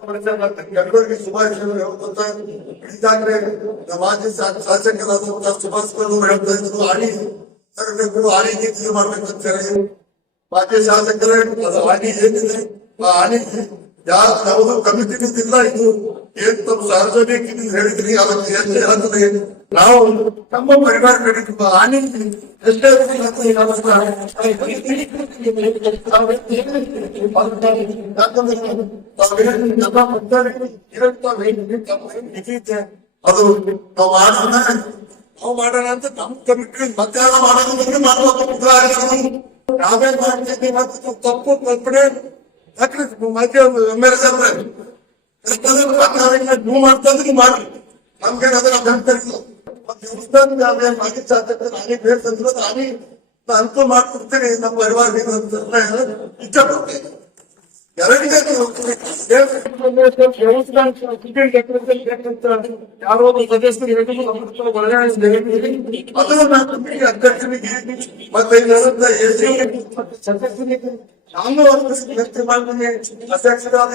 ಎಲ್ಲರಿಗೆ ಶುಭಾಶಯಗಳು ಹೇಳ್ಕೊತ ಈಗಾಗಲೇ ಮಾಜಿ ಶಾಸಕರಾದ ಸುಭಾಷ್ ಅವರು ಹೇಳ್ತಾ ಇದ್ರು ಆಣಿ ತರಬೇಕು, ಆಣಿ ನೀತಿ ಮಾಡ್ಬೇಕಂತ ಹೇಳಿ. ಮಾಜಿ ಶಾಸಕರೇ ಅದು ಆಣಿ ಏನಿದೆ ಆ ಆಣಿ ಯಾವ್ದು ಕಮಿಟಿ ಇಲ್ಲ, ಇದು ಏನ್ ತಮ್ಮ ಸಾರ್ವಜನಿಕ ಹೇಳಿದ್ರಿ ಅದಕ್ಕೆ ಎಷ್ಟು ಹೇಳ್ತದೆ. ನಾವು ನಮ್ಮ ಪರಿವಾರ ಕಡೆ ಆಣಿ ಎಷ್ಟೇ ಅದು ನಾವು ಮಾಡೋಣ ಅಂತ ನಮ್ಮ ಕಮಿಟಿ ಮಧ್ಯಾಹ್ನ ಮಾಡೋದು ಮಾಡ್ಬೇಕು. ನಾವೇನ್ ಮಾಡ್ತೀವಿ ಮತ್ತು ತಪ್ಪು ಕಲ್ಪನೆ ನೀವು ಮಾಡ್ತಂದ್ರೆ ಮಾಡಿ ನಮ್ಗೆ ಮಾಜಿ ಶಾಸಕರು ನಾನೇ ಬೇಡ್ತಂದ್ರೆ ನಾನೇ ಅನುಕೂಲ ಮಾಡ್ಕೊಡ್ತೀನಿ ನಮ್ಮ ಪರಿವಾರ ಇಷ್ಟಪಡ್ತೀನಿ. ಯಾರೋ ಸದಸ್ಯರು ಅಧ್ಯಕ್ಷರಿಗೆ ಮತ್ತೆ ನಾನು ವ್ಯಕ್ತಿ ಮಾಡ್ತೀನಿ. ಅಧ್ಯಕ್ಷರಾದ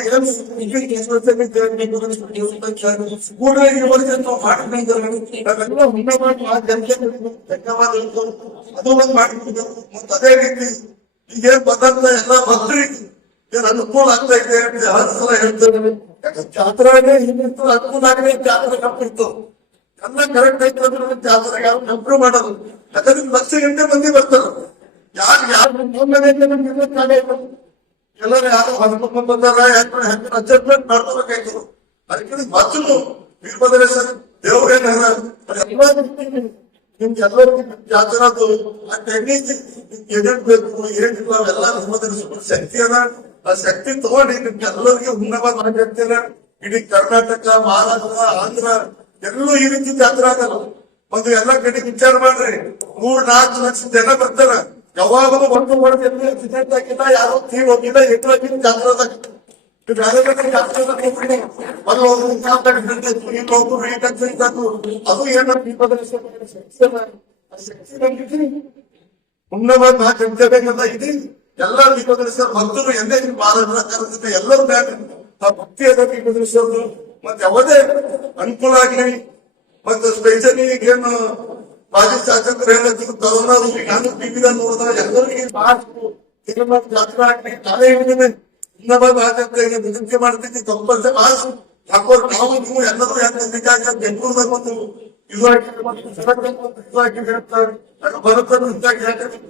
ಅದು ಒಂದು ಮಾಡಿಬಿಟ್ಟು ಮತ್ತೆ ಅದೇ ರೀತಿ ಈಗೇನ್ ಬಂದಂತ ಎಲ್ಲ ಭಕ್ತರಿಗೆ ಏನ್ ಅನುಕೂಲ ಆಗ್ತಾ ಇದೆ ಹತ್ತು ಸಲ ಹೇಳ್ತೇವೆ. ಜಾತ್ರೆಗೆ ಹಿಂದಿತ್ತು ಅನುಕೂಲ ಆಗಲಿ, ಜಾತ್ರೆ ಕಪ್ಪಿತ್ತು ಎಲ್ಲ ಕರೆಕ್ಟ್ ಐತೆ ಅಂದ್ರೆ ಜಾತ್ರೆ ಯಾವ ಕಂಪ್ರೂವ್ ಮಾಡೋದು. ಯಾಕಂದ್ರೆ 10 ಗಂಟೆ ಮಂದಿ ಬರ್ತಾರೆ. ಯಾರು ಎಲ್ಲರೂ ಯಾರು ಹೊರಕೊಂಡು ಬಂದಾರ ಅಡ್ಜಸ್ಟ್ಮೆಂಟ್ ಮಾಡ್ಕೋಬೇಕಾಯ್ತು. ಅದಕ್ಕೆ ಮೊದಲು ವೀರಭದ್ರೇಶ್ವರ ದೇವ್ರೇನ ನಿಮ್ಗೆಲ್ಲರಿಗೂ ಜಾತ್ರೆದು ಆ ಟೆಕ್ನಿಕ್ ಏನೇನ್ ಬೇಕು ಏನಿಲ್ಲ ಅವೆಲ್ಲ ವೀರಭದ್ರೇಶ್ವರ ಶಕ್ತಿ ಅದ. ಆ ಶಕ್ತಿ ತಗೊಂಡು ನಿಮ್ಗೆಲ್ಲರಿಗೆ ಉನ್ನತ ಮಾಡಿರ್ತೀರ. ಇಡೀ ಕರ್ನಾಟಕ, ಮಹಾರಾಷ್ಟ್ರ, ಆಂಧ್ರ ಎಲ್ಲೂ ಈ ರೀತಿ ಜಾತ್ರೆ ಆಗಲ್ಲ. ಒಂದು ಎಲ್ಲ ಕಡೆ ವಿಚಾರ ಮಾಡ್ರಿ, 3-4 ಲಕ್ಷ ಜನ ಬರ್ತಾರ. ಯಾವಾಗಲೂ ಒಂದು ಆಗಿಲ್ಲ, ಯಾರೋ ತೀರ್ ಹೋಗಿಲ್ಲ, ಎದುರಾಗಿಲ್ಲ ಜಾತ್ರೆದಾಗ. ಅದು ಏನೋ ಉನ್ನತ ಮಾತಾಡ್ಬೇಕಂತ ಇದೆ. ಎಲ್ಲ ವೀರಭದ್ರೇಶ್ವರ ಭಕ್ತರು ಎಂದೇ ಮಹಾರಾಜ ಎಲ್ಲರೂ ಭಕ್ತಿ ಅದ ವೀರಭದ್ರೇಶ್ವರರು. ಮತ್ತೆ ಯಾವುದೇ ಅನುಕೂಲ ಆಗಲಿ ಮತ್ತೆ ಸ್ಪೆಷಲಿ ಏನು ಮಾಜಿ ಶಾಸಕರು ಹೇಳಿದ್ರು ಕೊರೋನಾ ನಾನು ಟಿವಿದಾಗ ನೋಡಿದ್ರೆ ಎಲ್ಲರಿಗೆ ಜಾತ್ರೆ ಆಗ್ಲಿ ನಾವೇ ಹೇಳಿದ್ದೇನೆ. ವಿನಂತಿ ಮಾಡ್ತೀನಿ, ಕಂಪಲ್ಸರಿ ಮಾಸ್ಕ್ ಹಾಕೋರು ನಾವು ನೀವು ಎಲ್ಲರೂ ಯಾಕೆ ಬೆಂಗಳೂರದಾಗ ಒಂದು ಇದು ಹಾಕಿ ಹೇಳ್ತಾರೆ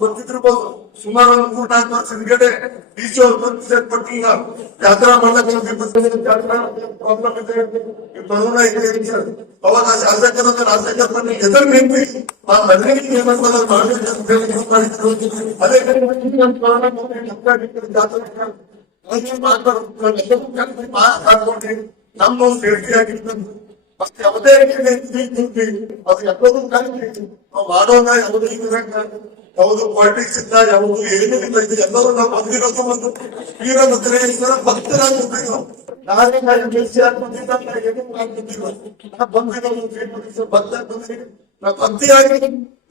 ಗೊತ್ತಿರ್ಬೋದು. ಸುಮಾರು ಒಂದು 3-4 ವರ್ಷ ಹಿಂಗಡೆ ಡಿಸಿ ಅವ್ರು ಕೊಟ್ಟಿಲ್ಲ ಜಾತ್ರಾ ಮಾಡಕ್ಕೆ ಪ್ರಾಬ್ಲಮ್ ಇದೆ, ಕೊರೋನಾ ಇದೆ. ಅವಾಗ ಶಾಸಕರ ರಾಜಕೀಯ ಎದುರು ನಿಂತು ಅದೇ ನಮ್ಮ ಭೇಟಿಯಾಗಿರ್ತದೆ. ಮತ್ತೆ ಯಾವುದೇ ಅದು ಎಲ್ಲರೂ ನಾವು ಮಾಡೋಣ. ಯಾವುದು ಯಾವುದು ಪಾಲಿಟಿಕ್ಸ್ ಇಲ್ಲ, ಯಾವುದು ಏನೂ ಇಲ್ಲ. ಇದು ಎಲ್ಲರೂ ನಾವು ಬಂದಿರೋದು ಒಂದು ವೀರಭದ್ರೇಶ್ವರ ಭಕ್ತರಾಗಿರ್ಬೇಕು. ನಾನೇ ಬಂದಿರೋದು ಭಕ್ತ ಬಂದಿರಿ ನಾವು ಭಕ್ತಿಯಾಗಿ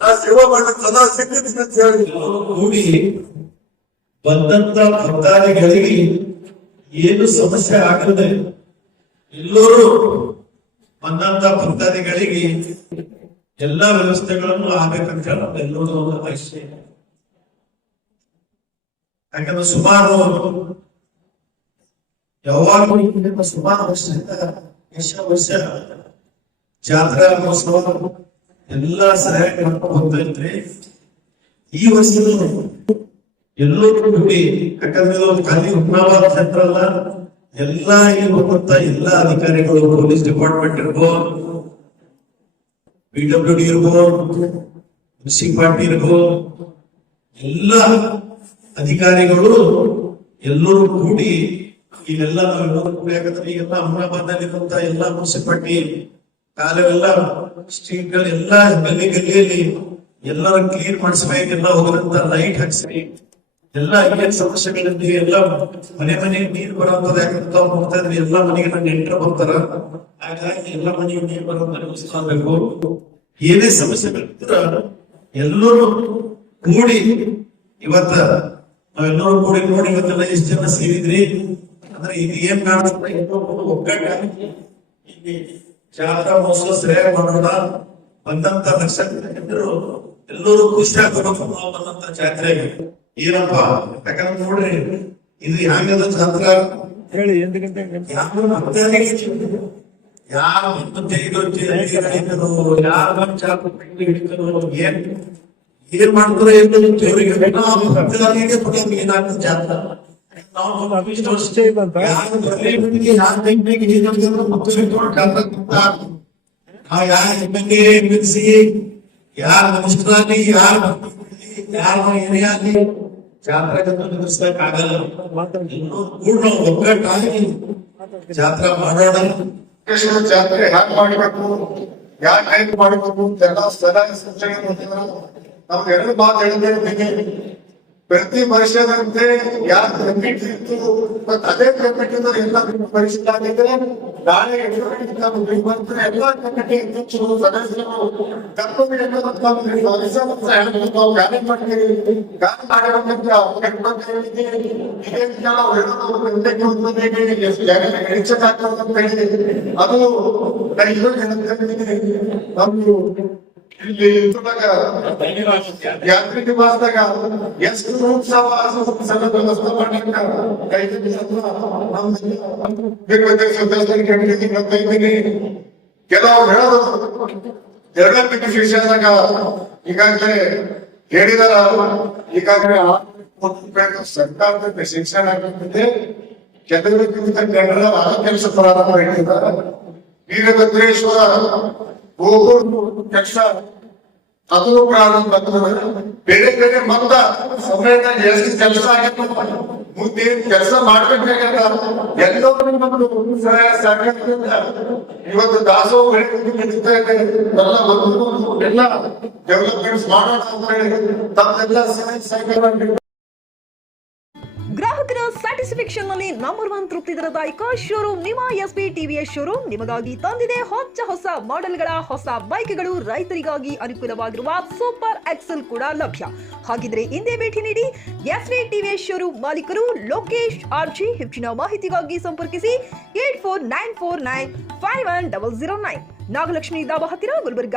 ನಾ ಸೇವಾ ಮಾಡಕ್ಕೆ ಸದಾ ಸಿಗ್ತೀನಿ ಅಂತ ಹೇಳಿ ಕೂಡಿ ಬಂದಂತ ಭಕ್ತಾದಿಗಳಿಗೆ ಏನು ಸಮಸ್ಯೆ ಆಗದೆ ಎಲ್ಲರೂ ಬಂದಂತ ಭಕ್ತಾದಿಗಳಿಗೆ ಎಲ್ಲಾ ವ್ಯವಸ್ಥೆಗಳನ್ನು ಆಗ್ಬೇಕಂತ ಎಲ್ಲರೂ ಆಯ್ಕೆ. ಯಾಕಂದ್ರೆ ಸುಮಾರು ಯಾವಾಗಲೂ ಸುಮಾರು ವರ್ಷ ಜಾತ್ರಾ ಮಹೋತ್ಸವ ಎಲ್ಲಾ ಸರಿಯಾಗಿ ಮಾಡ್ಕೊಂಡು ಹೋಗ್ತಾ ಇದ್ರಿ. ಈ ವರ್ಷದಲ್ಲೂ ಎಲ್ಲರೂ ಕೂಡಿ, ಯಾಕಂದ್ರೆ ಖಾಲಿ ಹುಮ್ನಾಬಾದ್ ಕ್ಷೇತ್ರ ಅಲ್ಲ, ಎಲ್ಲಾ ಇಲ್ಲಿ ಬರುವಂತ ಎಲ್ಲಾ ಅಧಿಕಾರಿಗಳು, ಪೊಲೀಸ್ ಡಿಪಾರ್ಟ್ಮೆಂಟ್ ಇರ್ಬೋದು, PWD ಇರ್ಬೋದು, ಮುನ್ಸಿಪಾಲಿಟಿ ಇರ್ಬೋದು, ಎಲ್ಲಾ ಅಧಿಕಾರಿಗಳು ಎಲ್ಲರೂ ಕೂಡಿ ಇವೆಲ್ಲ ನಾವೆಲ್ಲರೂ ಕೂಡಿ. ಯಾಕಂದ್ರೆ ಈಗೆಲ್ಲ ಹುಮ್ನಾಬಾದ್ ನಲ್ಲಿರುವಂತ ಎಲ್ಲಾ ಮುನ್ಸಿಪಾಲಿಟಿ ಕಾಲವೆಲ್ಲ ಸ್ಟ್ರೀಟ್ ಗಳು ಎಲ್ಲಾ ಗಲ್ಲಿಯಲ್ಲಿ ಎಲ್ಲರ ಕ್ಲೀನ್ ಮಾಡಿಸ್ಬೇಕೆಲ್ಲ ಹೋಗದಂತ ಲೈಟ್ ಹಾಕ್ಸ್ಬೇಕು. ಎಲ್ಲ ಏನ್ ಸಮಸ್ಯೆಗಳಿದ್ದೀವಿ ಎಲ್ಲ ಮನೆಗೆ ನೀರು ಬರೋಂಥದ್ದು. ಯಾಕಂತ ಹೋಗ್ತಾ ಇದ್ರಿ ಎಲ್ಲಾ ಮನೆಗೆ ನೆಂಟರು ಬರ್ತಾರ, ಹಾಗಾಗಿ ಎಲ್ಲ ಮನೆಗೆ ನೀರು ಬರೋಬೇಕು. ಏನೇ ಸಮಸ್ಯೆಗಳಿದ್ರ ಎಲ್ಲರೂ ಕೂಡಿ ಇವತ್ತ ನಾವೆಲ್ಲರೂ ಕೂಡಿ ನೋಡಿ ಇವತ್ತೆಲ್ಲ ಎಷ್ಟು ಜನ ಸೇರಿದ್ರಿ ಅಂದ್ರೆ ಇದು ಏನ್ ಕಾಣುತ್ತೆ, ಒಗ್ಗಟ್ಟಾಗಿ ಇಲ್ಲಿ ಜಾತ್ರಾ ಮಹೋತ್ಸವ ಸರಿಯಾಗಿ ಮಾಡೋಣ, ಬಂದಂತ ನಕ್ಷತ್ರರು ಎಲ್ಲರೂ ಖುಷಿಯಾಗಬೇಕು ನಾವು ಬಂದಂತ ಜಾತ್ರೆಗೆ. ಏನಪ್ಪ ಯಾಕಂದ್ರೆ ನೋಡ್ರಿ ಇದು ಹ್ಯಾಂಗದ ಜಾತ್ರಾ ಹೇಳಿ 8 ಗಂಟೆ ಯಾರು 25 ರೈತರು ಯಾರು ಏನ್ ಮಾಡ್ತಾರೆ ದೇವರಿಗೆ ಏನಾಗ್ತದೆ ಜಾತ್ರಾ ಅಷ್ಟೇ ಬಂತ ಯಾರ ಮುಷ್ಕರಾಗ್ಲಿ ಯಾರ ಏರಿಯಾಗ್ಲಿ ಜಾತ್ರೆ ನಿಲ್ಲಿಸಕ್ಕಾಗಲ್ಲ. ಕೂಡ ನಾವು ಒಗ್ಗಟ್ಟಾಗಿ ಜಾತ್ರಾ ಮಾಡೋಣ. ಜಾತ್ರೆ ಹ್ಯಾಕ್ ಮಾಡಬೇಕು, ಯಾಕೆ ಹ್ಯಾಂಗ್ ಮಾಡಬೇಕು ಎಲ್ಲ ಸದಾ ಸೂಚನೆ ಕೊಟ್ಟಿದ್ರು. ನಾವು 2 ಮಾತು ಹೇಳಿದ್ದೇವೆ. ಪ್ರತಿ ವರ್ಷದಂತೆ ಯಾಕೆ ಕಮಿಟಿ ಇತ್ತು ಮತ್ತೆ ಅದೇ ಕಮಿಟಿ ಎಲ್ಲ ಪರಿಶೀಲನೆ ಆಗಿದೆ. ನಾಳೆ ಎಲ್ಲ ಕಮಿಟಿ ಅಧ್ಯಕ್ಷರು ಸದಸ್ಯರು ತಪ್ಪದೆ ನಾವು ಗಾಳಿ ಮಾಡ್ತೀವಿ. ಗಾಳಿ ಮಾಡಿರೋದ್ರಿಂದ ಅದು ನಮ್ದು ಇಲ್ಲಿ ಯಾತ್ರಿಕ ನಿವಾಸದಾಗ ಎಷ್ಟು ಉತ್ಸವ ಕೆಲವು ಹೇಳೋದು ಎರಡನೇ ವಿಷಯದಾಗ ಈಗಾಗಲೇ ಹೇಳಿದಾರ. ಈಗಾಗಲೇ ಸರ್ಕಾರದ ಶಿಕ್ಷಣ ಆಗುತ್ತೆ. ಕೆಲವರಿಗಿಂತ ಜನರ ಕೆಲಸ ಪ್ರಾರಂಭ ಇಟ್ಟಿದ್ದಾರೆ. ವೀರಭದ್ರೇಶ್ವರ ಕೆಲಸ ಅದು ಪ್ರಾರಂಭ ಬೇರೆ ಬೇರೆ ಮಂದ ಸಮಯದಾಗ ಎಷ್ಟು ಕೆಲಸ ಆಗತ್ತ ಮುಂದೆ ಕೆಲಸ ಮಾಡ್ಬೇಕಾಗತ್ತ ಎಲ್ಲರೂ ಇವತ್ತು ದಾಸೋಹ ನಡೀತಾ ಇದೆ. ಎಲ್ಲ ಡೆವಲಪ್ಮೆಂಟ್ಸ್ ಮಾಡೋಣ ಅಂತ ಹೇಳಿ ತಮ್ಮೆಲ್ಲ ಸಹಕಾರ ಗ್ರಾಹಕರ ಸ್ಯಾಟಿಸ್ಫ್ಯಾಕ್ಷನ್ ನಲ್ಲಿ ನಂಬರ್ 1 ತೃಪ್ತಿ ದರದಾಯಕ ಶೋರೂಮ್ ನಿಮ್ಮ ಎಸ್ಪಿ ಟಿವಿಎಸ್ ಶೋರೂಮ್ ನಿಮಗಾಗಿ ತಂದಿದೆ ಹೊಸ ಮಾಡೆಲ್ಗಳ ಹೊಸ ಬೈಕ್ಗಳು. ರೈತರಿಗಾಗಿ ಅನುಕೂಲವಾಗಿರುವ ಸೂಪರ್ ಎಕ್ಸೆಲ್ ಕೂಡ ಲಭ್ಯ. ಹಾಗಿದ್ರೆ ಹಿಂದೆ ಭೇಟಿ ನೀಡಿ ಎಸ್ಪಿ ಟಿವಿಎಸ್ ಶೋರೂಮ್ ಮಾಲೀಕರು ಲೋಕೇಶ್ ಆರ್ಜಿ. ಹೆಚ್ಚಿನ ಮಾಹಿತಿಗಾಗಿ ಸಂಪರ್ಕಿಸಿ 8494951009 ನಾಗಲಕ್ಷ್ಮಿ ದಾಬಾ ಹತ್ತಿರ Gulbarga.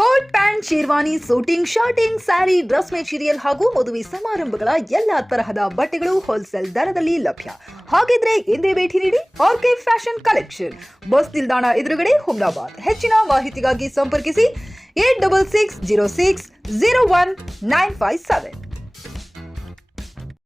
Coat pant, sherwani, suiting, shirting, sari, dress material ಹಾಗೂ ಮದುವೆ ಸಮಾರಂಭಗಳ ಎಲ್ಲಾ ತರಹದ ಬಟ್ಟೆಗಳು ಹೋಲ್ಸೇಲ್ ದರದಲ್ಲಿ ಲಭ್ಯ. ಹಾಗಿದ್ರೆ ಹಿಂದೆ ಭೇಟಿ ನೀಡಿ ಆರ್ಕೆ ಫ್ಯಾಷನ್ ಕಲೆಕ್ಷನ್, ಬಸ್ ನಿಲ್ದಾಣ ಎದುರುಗಡೆ, ಹುಮ್ನಾಬಾದ್. ಹೆಚ್ಚಿನ ಮಾಹಿತಿಗಾಗಿ ಸಂಪರ್ಕಿಸಿ 8660601957.